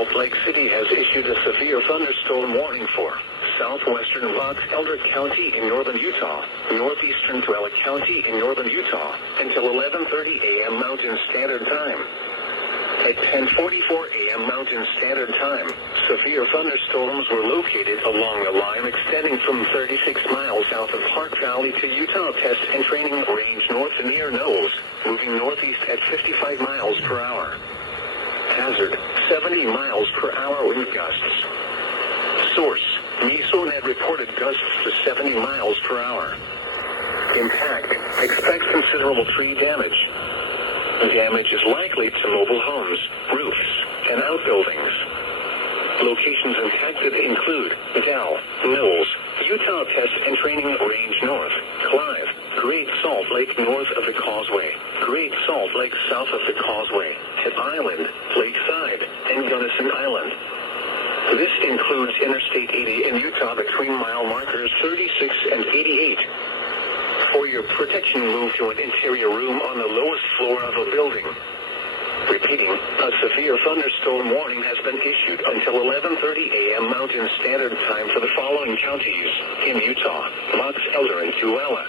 Salt Lake City has issued a severe thunderstorm warning for southwestern Box Elder County in northern Utah, northeastern Tuella County in northern Utah, until 11:30 a.m. Mountain Standard Time. At 10:44 a.m. Mountain Standard Time, severe thunderstorms were located along a line extending from 36 miles south of Park Valley to Utah Test and Training Range north near Knowles, moving northeast at 55 miles per hour. Hazard, 70 miles per hour wind gusts. Source, Mesonet reported gusts to 70 miles per hour. Impact, expect considerable tree damage. Damage is likely to mobile homes, roofs, and outbuildings. Locations impacted include Dell, Knowles, Utah Test and Training Range North, Clive, Great Salt Lake north of the Causeway, Great Salt Lake south of the Causeway, Head Island, Lakeside, and Gunnison Island. This includes Interstate 80 in Utah between mile markers 36 and 88. For your protection, move to an interior room on the lowest floor of a building. Repeating, a severe thunderstorm warning has been issued until 11:30 a.m. Mountain Standard Time for the following counties in Utah: Box Elder and Tuella.